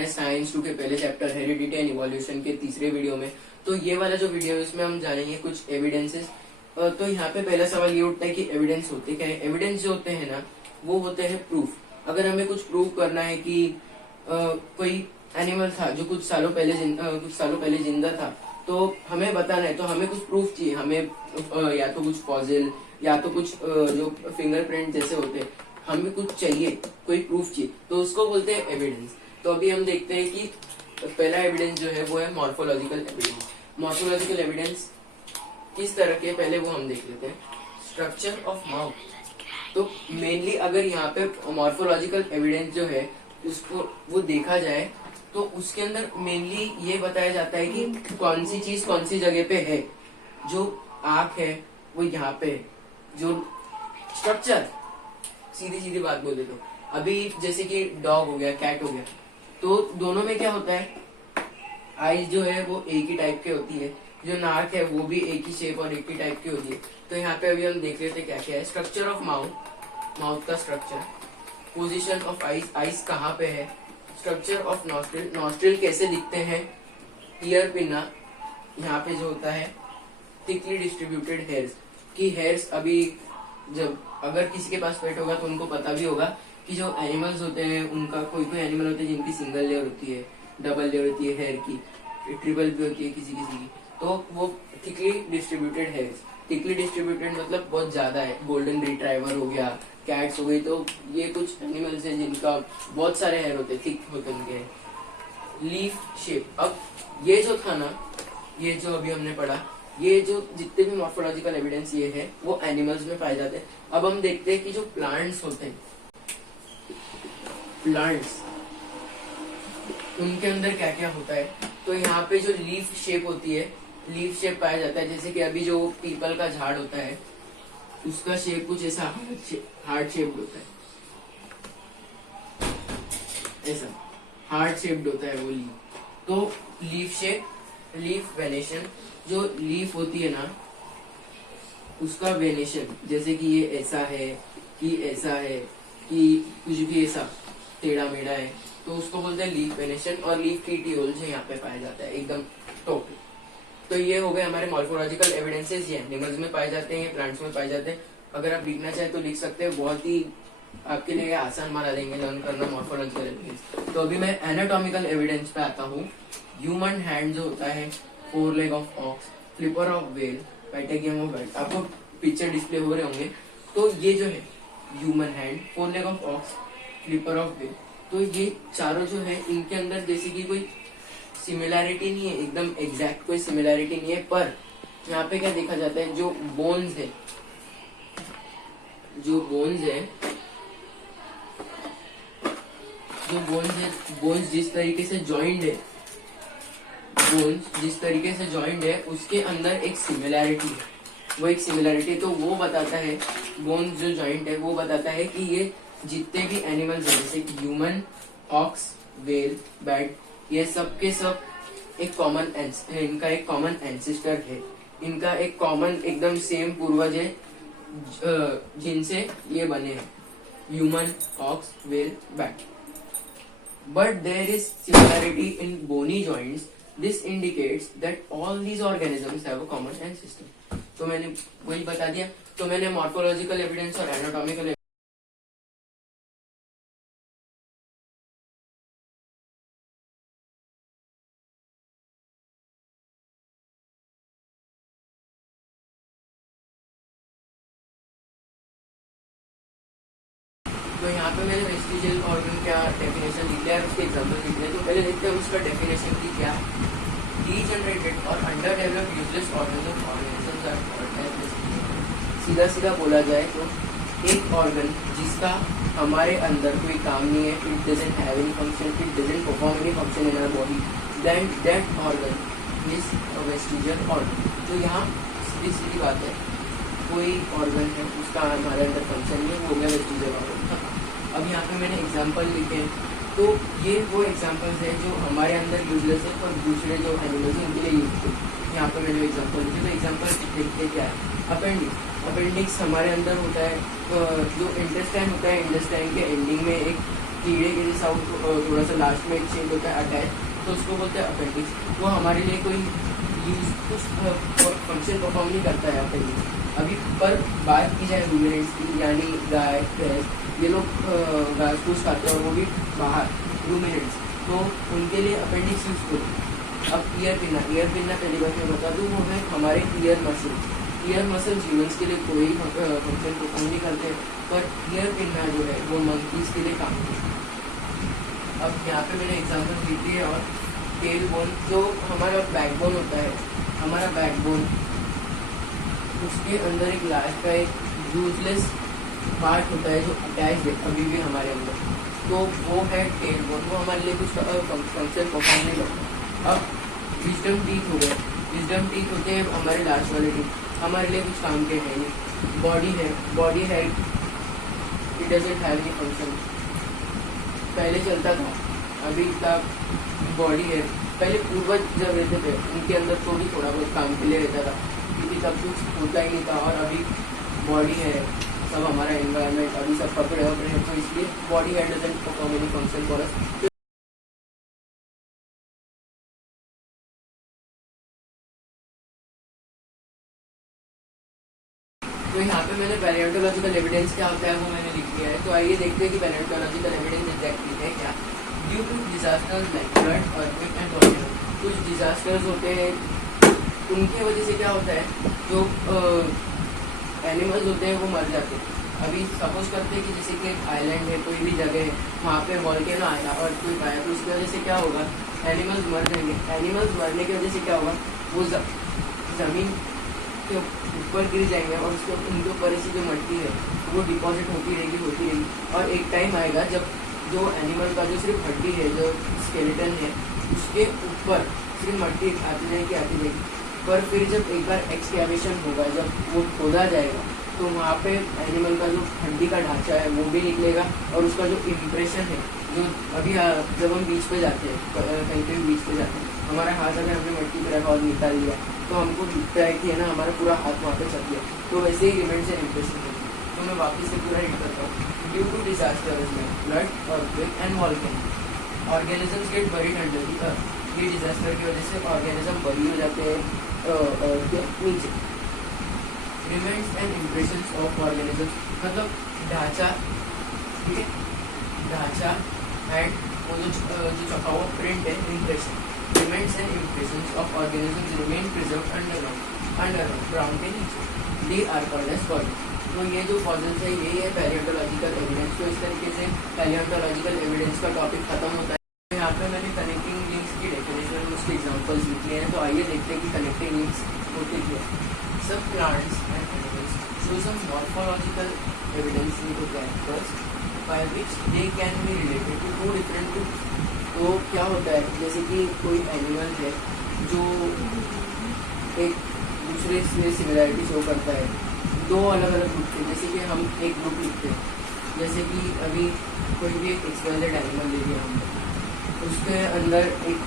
हमारे साइंस 2 के पहले चैप्टर हेरिडिटी एंड इवोल्यूशन के तीसरे वीडियो में। तो ये वाला जो वीडियो है उसमें हम जानेंगे कुछ एविडेंसेस। तो यहाँ पे पहला सवाल ये उठता है कि एविडेंस होते क्या है। एविडेंस जो होते हैं ना वो होते हैं प्रूफ। अगर हमें कुछ प्रूव करना है कि कोई एनिमल था जो कुछ सालों पहले जिंदा था, तो हमें बताना है, तो हमें कुछ प्रूफ चाहिए। हमें या तो कुछ फॉसिल या तो कुछ जो फिंगरप्रिंट जैसे होते हैं, हमें कुछ चाहिए, कोई प्रूफ चाहिए, तो उसको बोलते हैं एविडेंस। तो अभी हम देखते हैं कि पहला एविडेंस जो है वो है मॉर्फोलॉजिकल एविडेंस। मॉर्फोलॉजिकल एविडेंस किस तरह के, पहले वो हम देख लेते हैं। Structure of mouth. तो मेनली अगर यहाँ पे मॉर्फोलॉजिकल एविडेंस जो है उसको वो देखा जाए तो उसके अंदर मेनली ये बताया जाता है कि कौन सी चीज कौन सी जगह पे है। जो आंख है वो यहाँ पे है। जो स्ट्रक्चर, सीधी सीधी बात बोले तो अभी जैसे कि डॉग हो गया, कैट हो गया, तो दोनों में क्या होता है, आईज जो है वो एक ही टाइप की होती है, जो नाक है वो भी एक ही शेप और एक ही टाइप की होती है। तो यहाँ पे अभी हम देख लेते क्या क्या है। स्ट्रक्चर ऑफ माउथ, माउथ का structure. Position of eyes, eyes कहाँ पे है। स्ट्रक्चर ऑफ नॉस्ट्रिल, नॉस्ट्रिल कैसे दिखते हैं। ईयर पिन्ना, यहाँ पे जो होता है थिकली डिस्ट्रीब्यूटेड हेयर्स, की हेयर्स अभी जब अगर किसी के पास पेट होगा तो उनको पता भी होगा कि जो एनिमल्स होते हैं उनका कोई कोई एनिमल होते हैं जिनकी सिंगल लेयर होती है, डबल लेयर होती है हेयर की, ट्रिपल भी होती है किसी किसी की, तो वो thickly distributed hairs. Thickly distributed मतलब बहुत ज्यादा है। गोल्डन रिट्राइवर हो गया, कैट्स हो गई, तो ये कुछ एनिमल्स हैं जिनका बहुत सारे हेयर होते हैं, थिक होते हैं। लीफ शेप, अब ये जो था ना, ये जो अभी हमने पढ़ा, ये जो जितने भी मॉर्फोलॉजिकल एविडेंस ये है वो एनिमल्स में पाए जाते हैं। अब हम देखते हैं कि जो प्लांट्स होते हैं, प्लांट्स उनके अंदर क्या क्या होता है। तो यहाँ पे जो लीफ शेप होती है, लीफ शेप पाया जाता है। जैसे कि अभी जो पीपल का झाड़ होता है उसका शेप कुछ ऐसा हार्ट शेप्ड होता है, ऐसा हार्ट शेप्ड होता है वो लीफ। तो लीफ शेप, लीफ वेनेशन, जो लीफ होती है ना उसका वेनेशन, जैसे कि ये ऐसा है कि ऐसा है कि कुछ भी ऐसा टेढ़ा मेढ़ा है, तो उसको बोलते हैं लीफ वेनेशन। और लीफ कीटियोल जो यहाँ पे पाया जाता है एकदम टोटल। तो ये हो गए हमारे मॉर्फोलॉजिकल एविडेंसेस। ये एनिमल्स में पाए जाते हैं, प्लांट्स में पाए जाते हैं। अगर आप लिखना चाहे तो लिख सकते हैं, बहुत ही आपके लिए आसान बना देंगे लर्न करना मॉर्फोलॉजिकल एविडेंस। तो अभी मैं एनाटॉमिकल एविडेंस पे आता हूँ। ह्यूमन हैंड जो होता है, 4 leg of ox, flipper of whale, patagium of bat, आपको पिक्चर डिस्प्ले हो रहे होंगे। तो ये जो है human hand, 4 leg of ox, flipper of whale, तो ये चारों जो है इनके अंदर जैसे कि कोई सिमिलैरिटी नहीं है, एकदम एग्जैक्ट कोई सिमिलैरिटी नहीं है। पर यहाँ पे क्या देखा जाता है, जो बोन्स है, जो बोन्स है, बोन्स जिस तरीके से जॉइंड है, बोन्स जिस तरीके से जॉइंड है उसके अंदर एक सिमिलैरिटी है। वो एक सिमिलैरिटी तो वो बताता है, बोन्स जो जॉइंट है वो बताता है कि ये जितने भी एनिमल्स हैं जैसे कि ह्यूमन, ऑक्स, वेल, बैट, ये सब के सब एक कॉमन, इनका एक कॉमन एंसेस्टर है, इनका एक कॉमन एकदम सेम पूर्वज है जिनसे ये बने हैं, human, ox, whale, bat. But there is similarity in bony joints. This indicates that all these organisms have a common ancestor. तो मैंने वही बता दिया। तो मैंने मॉर्फोलॉजिकल एविडेंस और एनाटॉमिकल तो यहाँ पे मैंने वेस्टिजियल ऑर्गन का डेफिनेशन लिख लिया है, उसके एग्जाम्पल लिख लिया। तो पहले देखते हैं उसका डेफिनेशन की क्या है। डीजनरेटेड और under developed useless organisms are called as vestigial. सीधा सीधा बोला जाए तो एक ऑर्गन जिसका हमारे अंदर कोई काम नहीं है, it doesn't have any function, it doesn't perform any function in our body, then that organ is a vestigial organ. तो यहाँ सीधी सीधी बात है, कोई ऑर्गन है उसका हमारे अंदर फंक्शन नहीं है, वो हो गया वेस्टिजियल ऑर्गन। अब यहाँ पे मैंने एग्जांपल लिखे, तो ये वो एग्जांपल्स है जो हमारे अंदर यूजलेस है और दूसरे जो एनिमल्स हैं उनके लिए यूज है। यहाँ पे मैंने एग्जांपल लिखे, तो एग्जांपल देखते क्या है। अपेंडिक्स, अपेंडिक्स हमारे अंदर होता है, जो इंटेस्टाइन होता है, इंटेस्टाइन के एंडिंग में एक कीड़े के जैसा थोड़ा सा लास्ट में एक चेंज होता है अटैच, तो उसको बोलते हैं अपेंडिक्स। वो हमारे लिए कोई यूज कुछ फंक्शन परफॉर्म नहीं करता है अपेंडिक्स। अभी पर बात की जाए रूमिनेंट्स की, यानी गाय भैंस, ये लोग घास फूस खाते हैं और वो भी बाहर रूमिनेंट्स, तो उनके लिए अपेंडिक्स यूजफुल। अब ईयर पिन्ना पहली बात मैं बता दूँ, वो है हमारे ear muscle. Ear muscle humans के लिए कोई फंक्शन परफॉर्म नहीं करते, पर ईयर पिन्ना जो है वो मंकीज के लिए काम करते हैं। अब यहाँ पे मैंने एग्जाम्पल दी थी। और टेल बोन, जो हमारा बैकबोन होता है, हमारा बैकबोन, उसके अंदर एक लास्ट का एक यूजलेस पार्ट होता है जो अटैच है अभी भी हमारे अंदर, तो वो है टेल बोन। वो हमारे लिए कुछ फंक्शन परफॉर्म नहीं करता। अब विजडम टीथ हो गए। विजडम टीथ होते हैं हमारे लास्ट वाले टीथ, हमारे लिए कुछ काम के है नहीं। बॉडी है, it doesn't have any function. पहले चलता था, अभी तक बॉडी है। पहले पूर्वज जब रहते थे उनके अंदर तो भी थोड़ा बहुत काम के लिए रहता था, क्योंकि तब कुछ होता ही नहीं था। और अभी बॉडी है, सब हमारा एनवायरनमेंट अभी सब पकड़े हुए हैं, तो इसलिए बॉडी है doesn't perform any function for us. तो यहाँ पे मैंने पैलियोंटोलॉजिकल एविडेंस क्या होता है वो मैंने लिख दिया है। तो आइए देखते हैं कि पैलियोंटोलॉजिकल एविडेंस एग्जैक्टली है क्या। Due to disasters like flood, earthquake and volcano, कुछ डिजास्टर्स होते हैं, उनकी वजह से क्या होता है, जो एनिमल्स होते हैं वो मर जाते हैं। अभी सपोज करते हैं कि जैसे कि एक आइलैंड है, कोई भी जगह है, वहाँ पे वॉल्केनो आया और कोई आया, तो उसकी वजह से क्या होगा, एनिमल्स मर जाएंगे। एनिमल्स मरने की वजह से क्या होगा, वो ज़मीन के ऊपर गिर जाएंगे और उसके उनके ऊपर ऐसी जो मिट्टी है वो डिपॉजिट होती रहेगी। और एक टाइम आएगा जब जो एनिमल का जो सिर्फ हड्डी है, जो स्केलेटन है, उसके ऊपर सिर्फ मिट्टी आती जाएगी। पर फिर जब एक बार एक्सकैवेशन होगा, जब वो खोदा जाएगा, तो वहाँ पे एनिमल का जो हड्डी का ढांचा है वो भी निकलेगा, और उसका जो इम्प्रेशन है, जो अभी जब हम बीच पे जाते हैं, कहीं पे बीच पे जाते हैं, हमारा हाथ अगर हमने मिट्टी पे रखा और निकाल लिया, तो हमको दिखता है कि है ना हमारा पूरा हाथ वहाँ पे चल गया। तो वैसे ही रिमेंट्स एंड इम्प्रेशन है। तो मैं वापस से पूरा हिट करता हूँ। ड्यू टू डिजास्टर्स में flood, earthquake and volcano, organisms get buried under the earth. ये डिजास्टर की वजह से ऑर्गेनिज्म बरी हो जाते हैं अर्थ के नीचे। Remnants and impressions of organisms, मतलब ढांचा, ठीक है, ढांचा एंड वो जो छपा हुआ प्रिंट है, impression. Remnants and impressions of organisms remain preserved underground के नीचे। They are called as fossils. तो ये जो फॉसिल्स है यही है पैलियोंटोलॉजिकल एविडेंस। तो इस तरीके से पैलियोंटोलॉजिकल एविडेंस का टॉपिक खत्म होता है। यहाँ पे मैंने कनेक्टिंग लिंक्स की डेफिनेशन और उसके एग्जांपल्स लिखे हैं। तो आइए देखते हैं कि कनेक्टिंग लिंक्स होते क्या है। सब plants and animals show some morphological evidence in the characters by which they can be related to two different groups. तो क्या होता है, जैसे कि कोई एनिमल है जो एक दूसरे से सिमिलरिटी शो करता है, दो अलग अलग ग्रुप के, जैसे कि हम एक ग्रुप लिखते हैं, जैसे कि अभी कोई भी एक एक्सक्लूडेड एनिमल ले लिया हमने, उसके अंदर एक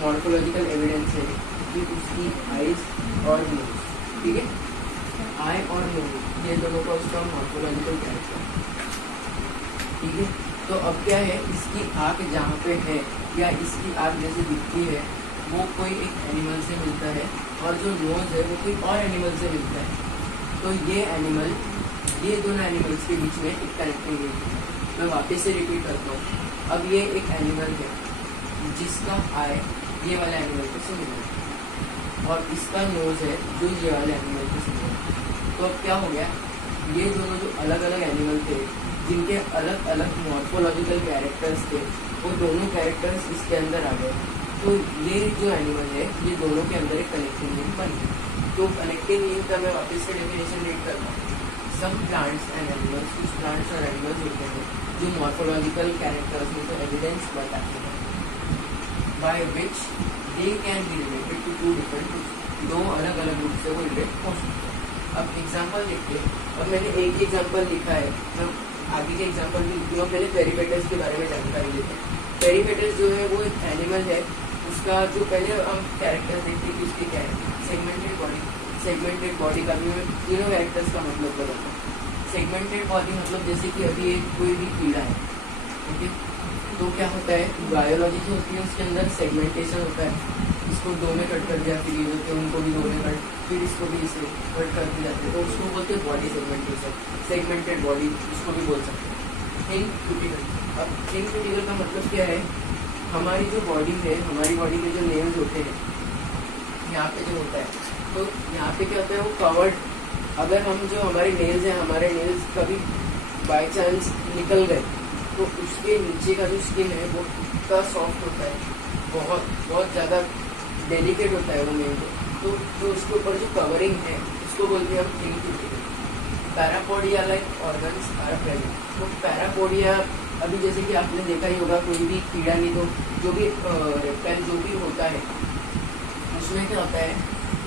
मॉर्फोलॉजिकल एविडेंस है कि उसकी आइज और नोज, ठीक है, आई और नोज ये दोनों का उसका मॉर्फोलॉजिकल कैरेक्टर, ठीक है। तो अब क्या है, इसकी आँख जहाँ पे है या इसकी आँख जैसे दिखती है वो कोई एक एनिमल से मिलता है, और जो नोज है वो कोई और एनिमल से मिलता है। तो ये एनिमल, ये दोनों एनिमल्स के बीच में एक कनेक्टिंग लिंक है। मैं वापस से रिपीट करता हूँ। अब ये एक एनिमल है जिसका आई ये वाला एनिमल को सिमिलर है, और इसका नोज है जो ये वाले एनिमल को सिमिलर है। तो अब क्या हो गया, ये दोनों जो अलग अलग एनिमल थे जिनके अलग अलग मॉर्फोलॉजिकल कैरेक्टर्स थे, वो दोनों कैरेक्टर्स इसके अंदर आ गए। तो ये जो एनिमल है ये दोनों के अंदर एक कनेक्टिंग लिंक बन गई। तो कनेक्टिंग लिंक का मैं वापस से डेफिनेशन रीड करता हूँ। सम प्लांट्स एंड एनिमल्स, कुछ प्लांट्स और एनिमल्स होते हैं जो मॉर्फोलॉजिकल कैरेक्टर्स में तो एविडेंस बताते हैं by which they can be related to two different groups, दो अलग अलग ग्रुप से वो रिलेट हो सकते हैं। अब एग्जाम्पल देखिए, अब मैंने एक एग्जाम्पल लिखा है, मैं आगे के एग्जाम्पल भी लिखूँगा। पहले पेरीपेटस के बारे में जानकारी लेते हैं। पेरीपेटस जो है वो एक एनिमल है, उसका जो पहले हम कैरेक्टर देखते हैं कि उसकी क्या है, सेगमेंटेड बॉडी, सेगमेंटेड बॉडी का भी मैं तीनों कैरेक्टर्स का मतलब बताता हूँ। सेगमेंटेड बॉडी मतलब जैसे कि अभी एक कोई भी कीड़ा है, ओके, तो क्या होता है, बायोलॉजी जो होती है उसके अंदर सेगमेंटेशन होता है। इसको दो में कट कर दिया, फिर ये होते हैं उनको भी दो में कट, फिर इसको भी इसे कट कर दिया जाते हैं, तो उसको बोलते हैं बॉडी सेगमेंटेशन, सेगमेंटेड बॉडी उसको भी बोल सकते हैं। थिन क्यूटिकल, अब थिन क्यूटिकल का मतलब क्या है, हमारी जो बॉडी है, हमारी बॉडी के जो नेल्स होते हैं यहाँ पे जो होता है, तो यहाँ पे क्या होता है, वो कवर्ड, अगर हम जो हमारे नेल्स हैं, हमारे नेल्स कभी बाय चांस निकल गए तो उसके नीचे का जो स्किन है वो इतना सॉफ्ट होता है, बहुत बहुत ज़्यादा डेलिकेट होता है वो नेल, तो उसके ऊपर जो कवरिंग है उसको बोलते हैं हम thin cuticle. Parapodia like organs are present, तो पैरापोडिया अभी जैसे कि आपने देखा ही होगा, कोई भी कीड़ा नहीं तो जो भी रेप्टाइल जो भी होता है उसमें क्या होता है,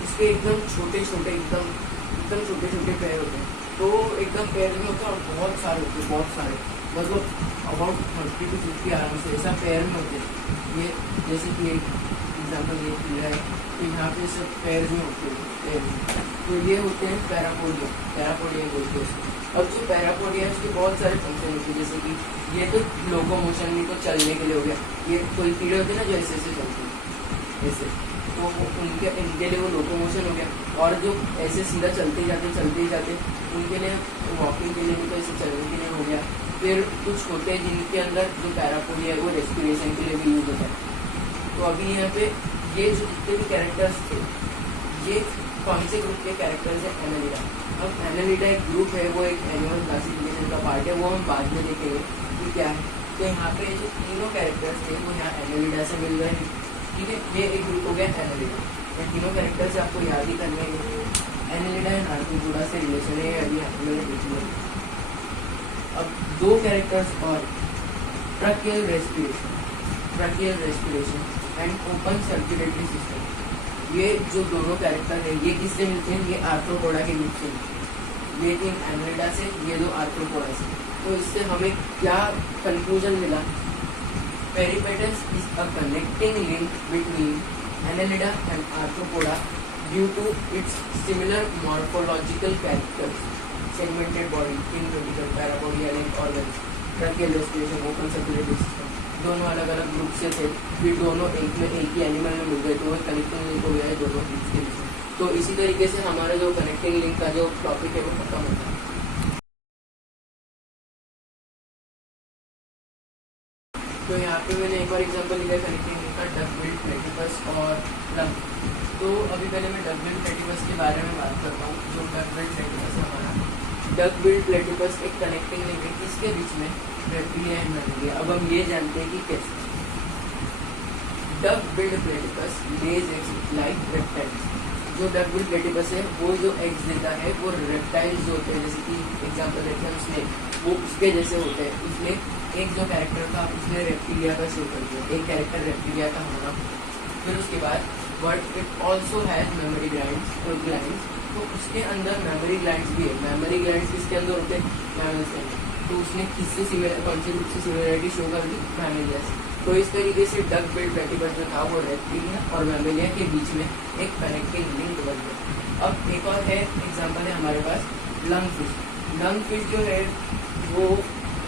उसके एकदम छोटे छोटे एकदम छोटे छोटे पैर होते हैं, तो एकदम पैर में होता है और बहुत सारे होते हैं, बहुत सारे मतलब अबाउट 30 to 50 आराम से ऐसा पैर में होते हैं। ये जैसे कि एक एग्जाम्पल ये कीड़ा है, तो यहाँ पे सब पैर में होते हैं, पैर में, तो ये होते हैं पैरापोडिया, पैरापोडिया बोलते हैं उसको। अब जो पैरापोडिया है उसके बहुत सारे फंक्शन होते हैं, जैसे कि ये तो लोकोमोशन में, तो चलने के लिए हो गया, ये कोई कीड़े होते हैं ना जो ऐसे ऐसे चलते हैं ऐसे, तो इनके लिए वो लोकोमोशन हो गया, और जो ऐसे सीधा चलते ही जाते उनके लिए वॉकिंग के लिए भी, तो ऐसे चलने के लिए हो गया। फिर कुछ होते हैं जिनके अंदर जो पैरापोडिया है वो रेस्पिरेशन के लिए भी यूज होता है। तो अभी यहाँ पे ये जो जितने भी कैरेक्टर्स थे, ये कौन से ग्रुप के कैरेक्टर्स है, एनालिडा। अब एनालिडा एक ग्रुप है, वो एक एनिमल क्लासिफिकेशन का पार्ट है, वो हम बाद में देखेंगे कि क्या है। तो यहाँ पे जो तीनों कैरेक्टर्स थे वो यहाँ एनालिडा से मिल रहे हैं, ठीक है, ये एक ग्रुप हो गया एनालिडा। ये तीनों कैरेक्टर्स आपको याद ही करने हैं, एनालिडा एंड आर्थ्रोपोडा से रिलेशन है, अभी मैंने देख लिया। अब दो कैरेक्टर्स और, tracheal respiration and open circulatory system, ये जो दोनों कैरेक्टर है ये किससे मिलते हैं, ये आर्थ्रोपोडा के ग्रुप से मिलते हैं, ये तीन एनालिडा से, ये दो आर्थ्रोपोडा से। तो इससे हमें क्या कंक्लूजन मिला, Peripatus is a connecting link between Annelida and Arthropoda due to its similar morphological characters, segmented body, thin cuticle, parapodia like organs, tracheal respiration, open circulatory system, दोनों अलग अलग ग्रुप से थे, फिर दोनों एक ही एनिमल में मिल गए, तो वो कनेक्टिंग लिंक हो गया है दोनों ग्रुप्स के बीच में। तो इसी तरीके से हमारा जो कनेक्टिंग लिंक का जो टॉपिक है वो खत्म होता है। तो यहाँ पे मैंने एक और एग्जांपल लिखा है कनेक्टिंग लिंक का, डक बिल्ड प्लेटिपस और लंग। तो अभी पहले मैं डक बिल्ड प्लेटिपस के बारे में बात करता हूँ। जो डक बिल्ड प्लेटिपस है हमारा, डक बिल्ड प्लेटिपस एक कनेक्टिंग लिंक है, किसके बीच में, रेप्टिलिया एंड मैमेलिया। अब हम ये जानते हैं कि कैसे। डक बिल्ड प्लेटिपस लेज एग्स लाइक रेप्टाइल्स, जो डक बिल्ड प्लेटिपस है वो जो एग्स देता है वो रेप्टाइल्स जो होते हैं, जैसे कि एग्जाम्पल देखते हैं स्नेक, वो उसके जैसे होते हैं। उसमें एक जो कैरेक्टर था उसने रेप्टिलिया का शो कर दिया, एक कैरेक्टर रेप्टिलिया का होना। फिर उसके बाद but it also has mammary glands, तो उसके अंदर मेमोरी ग्लैंड्स भी है। मेमोरी ग्लैंड्स किसके अंदर होते हैं, मैमल्स के अंदर। तो उसने किससे कौन से ग्रुप से सिमिलरिटी शो कर दी, मैमेलिया से। तो इस तरीके से डक बिल्ड प्लेटिपस जो था वो रेप्टिलिया और मैमेलिया के बीच में एक कनेक्टिंग लिंक बन गया। अब एक और है एग्जाम्पल है हमारे पास, लंग फिश। लंग फिश जो है वो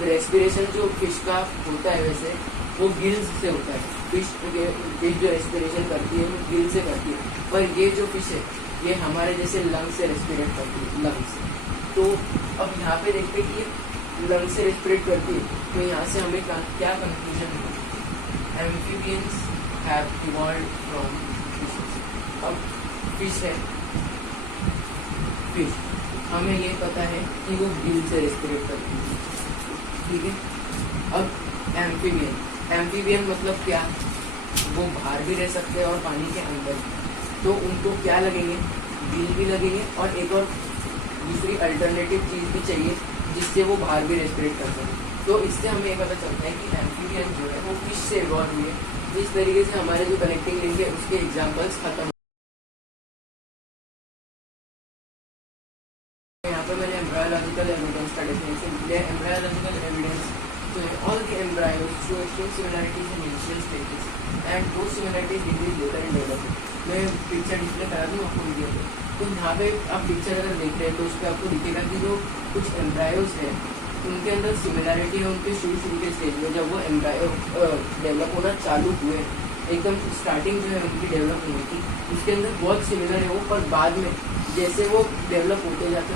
रेस्पिरेशन जो फिश का होता है वैसे वो गिल्स से होता है। फिश जो रेस्पिरेशन करती है वो गिल से करती है, पर ये जो फिश है ये हमारे जैसे लंग से रेस्पिरेट करती है, लंग्स। तो अब यहाँ पे देखते हैं कि ये लंग से रेस्पिरेट करती है, तो यहाँ से हमें क्या कंक्लूजन हुआ, amphibians have evolved from fishes. अब फिश है, फिश हमें ये पता है कि वो गिल से रेस्पिरेट करती है, ठीक है। अब एम्फीबियन मतलब क्या, वो बाहर भी रह सकते हैं और पानी के अंदर। तो उनको क्या लगेंगे, गिल भी लगेंगे और एक और दूसरी अल्टरनेटिव चीज़ भी चाहिए जिससे वो बाहर भी रेस्पिरेट कर सकें। तो इससे हमें ये पता चलता है कि एम्फीबियन जो है वो फिश से इवॉल्व हुए। जिस तरीके से हमारे जो कनेक्टिंग लिंक है उसके एग्जाम्पल्स खत्म। यहाँ पर मैंने एम्ब्रायोलॉजिकल एविडेंस का डेफिनेशन दिया है। एम्ब्रायोलॉजिकल एविडेंस जो है all the embryos show extreme similarities in initial stages and वो similarities decrease later in development. मैं पिक्चर डिस्प्ले करा दूँ आपको वीडियो में, तो यहाँ पे आप पिक्चर अगर देख रहे हैं तो उस पर आपको दिखेगा कि जो कुछ एम्ब्रायोज है उनके अंदर सिमिलैरिटी है उनके शुरू के स्टेज में, जब वो एम्ब्रायो डेवलप होना चालू हुए, एकदम स्टार्टिंग जो है उनकी डेवलप होने की, उसके अंदर बहुत सिमिलर है वो, पर बाद में जैसे वो डेवलप होते जाते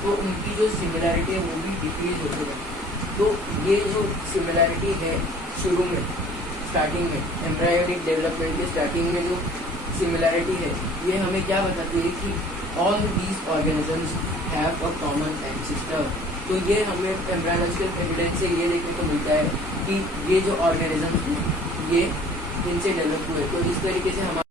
तो उनकी जो सिमिलैरिटी है वो भी डिक्रीज होते जाते। तो ये जो सिमिलैरिटी है शुरू में, स्टार्टिंग में, एम्ब्रायोनिक डेवलपमेंट के स्टार्टिंग में जो सिमिलैरिटी है, ये हमें क्या बताती है कि all these organisms have a common ancestor. तो ये हमें एम्ब्रायोलॉजिकल एविडेंस से ये देखने को मिलता है कि ये जो ऑर्गेनिजम्स हैं ये इनसे डेवलप हुए। तो इस तरीके से हमारे